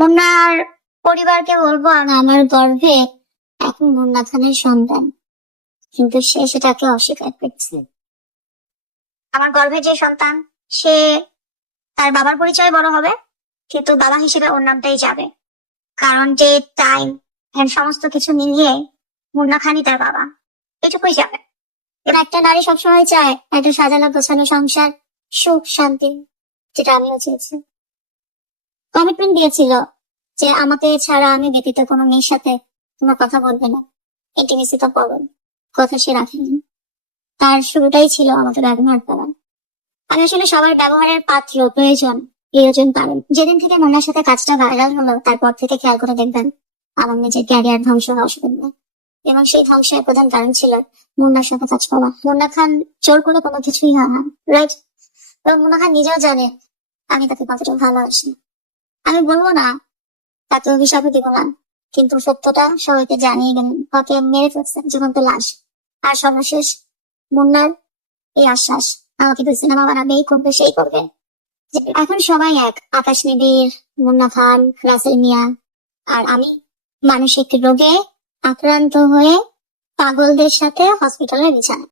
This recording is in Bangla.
মুন্নার পরিবারকে বলবো আমি আমার গর্ভে এখন মুন্না খানের সন্তান, কিন্তু সে সেটাকে অস্বীকার করছে। আমার গর্ভে যে সন্তান, সে তার বাবার পরিচয় বড় হবে, কিন্তু বাবা হিসেবে ওর নামটাই যাবে, কারণ যে টাইম এন্ড সমস্ত কিছু মিলিয়ে মুন্না খানই তার বাবা, এটুকুই যাবে। এবার একটা নারী সবসময় চায় একটা সাজানো গোছানো সংসার, সুখ শান্তি, যেটা আমিও চেয়েছি। কমিটমেন্ট দিয়েছিল যে আমাকে ছাড়া আমি ব্যতীত কোনো মেয়ের সাথে কোনো কথা বলবে না, ইন্টিমেসি তো পাবেন, কথা সে রাখেনি। তার শুরুটাই ছিল আমাকে ব্যবহার করা। আমি আসলে সবার ব্যবহারের পাত্র, প্রিয়জন পাবেন। যেদিন থেকে মুন্নার সাথে কাজটা ভাইরাল হলো, তারপর থেকে খেয়াল করে দেখবেন আমার নিজের ক্যারিয়ার ধ্বংস হওয়া শুরু হলো। এবং সেই ধ্বংসের প্রধান কারণ ছিল মুন্নার সাথে কাজ করা। মুন্না খান জোর করে কোনো কিছুই হয় না, রাইট? এবং মুন্না খান নিজেও জানে আমি তাকে কতটা ভালোবাসি। আমি বলবো না, তাকে অভিশাপও দিব না, কিন্তু সত্যটা সবাইকে জানিয়ে গেলেন, ওকে মেরে ফেলছেন জীবন্ত লাশ। আর সর্বশেষ মুন্নার এই আশ্বাস, আমাকে তো সিনেমা বানাবে, এই করবে সেই করবে। এখন সবাই এক, আকাশ নিবিড়, মুন্না খান, রাসেল মিয়া, আর আমি মানসিক রোগে আক্রান্ত হয়ে পাগলদের সাথে হসপিটালে বিছানায়।